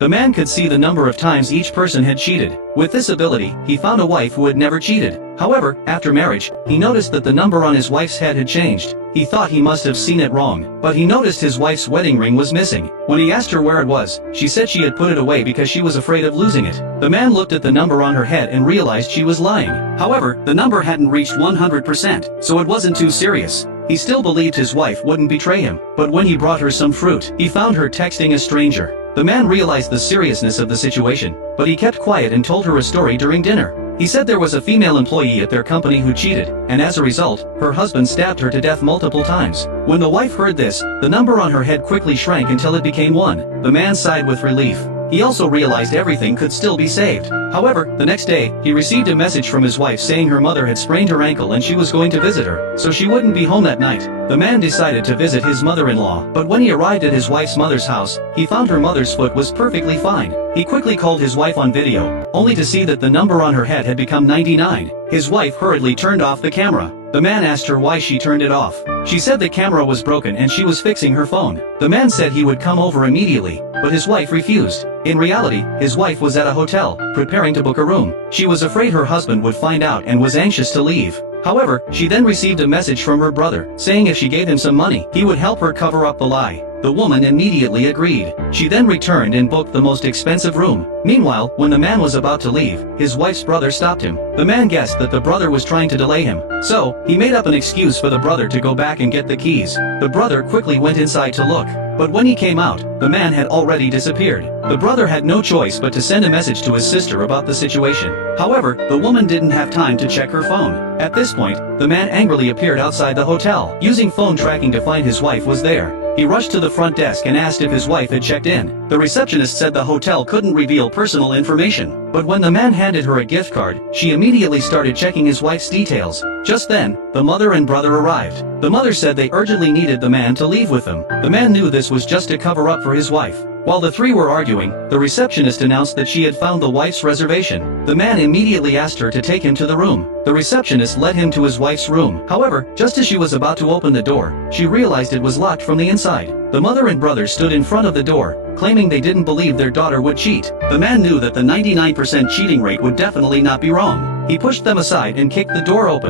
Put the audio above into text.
The man could see the number of times each person had cheated. With this ability, he found a wife who had never cheated. However, after marriage, he noticed that the number on his wife's head had changed. He thought he must have seen it wrong, but he noticed his wife's wedding ring was missing. When he asked her where it was, she said she had put it away because she was afraid of losing it. The man looked at the number on her head and realized she was lying. However, the number hadn't reached 100%, so it wasn't too serious. He still believed his wife wouldn't betray him, but when he brought her some fruit, he found her texting a stranger. The man realized the seriousness of the situation, but he kept quiet and told her a story during dinner. He said there was a female employee at their company who cheated, and as a result, her husband stabbed her to death multiple times. When the wife heard this, the number on her head quickly shrank until it became 1. The man sighed with relief. He also realized everything could still be saved. However, the next day, he received a message from his wife saying her mother had sprained her ankle and she was going to visit her, so she wouldn't be home that night. The man decided to visit his mother-in-law, but when he arrived at his wife's mother's house, he found her mother's foot was perfectly fine. He quickly called his wife on video, only to see that the number on her head had become 99. His wife hurriedly turned off the camera. The man asked her why she turned it off. She said the camera was broken and she was fixing her phone. The man said he would come over immediately, but his wife refused. In reality, his wife was at a hotel, preparing to book a room. She was afraid her husband would find out and was anxious to leave. However, she then received a message from her brother, saying if she gave him some money, he would help her cover up the lie. The woman immediately agreed. She then returned and booked the most expensive room. Meanwhile, when the man was about to leave, his wife's brother stopped him. The man guessed that the brother was trying to delay him, so he made up an excuse for the brother to go back and get the keys. The brother quickly went inside to look, but when he came out, the man had already disappeared. The brother had no choice but to send a message to his sister about the situation. However, the woman didn't have time to check her phone. At this point, the man angrily appeared outside the hotel, using phone tracking to find his wife was there. He rushed to the front desk and asked if his wife had checked in. The receptionist said the hotel couldn't reveal personal information, but when the man handed her a gift card, she immediately started checking his wife's details. Just then, the mother and brother arrived. The mother said they urgently needed the man to leave with them. The man knew this was just a cover-up for his wife. While the three were arguing, the receptionist announced that she had found the wife's reservation. The man immediately asked her to take him to the room. The receptionist led him to his wife's room. However, just as she was about to open the door, she realized it was locked from the inside. The mother and brother stood in front of the door, claiming they didn't believe their daughter would cheat. The man knew that the 99% cheating rate would definitely not be wrong. He pushed them aside and kicked the door open.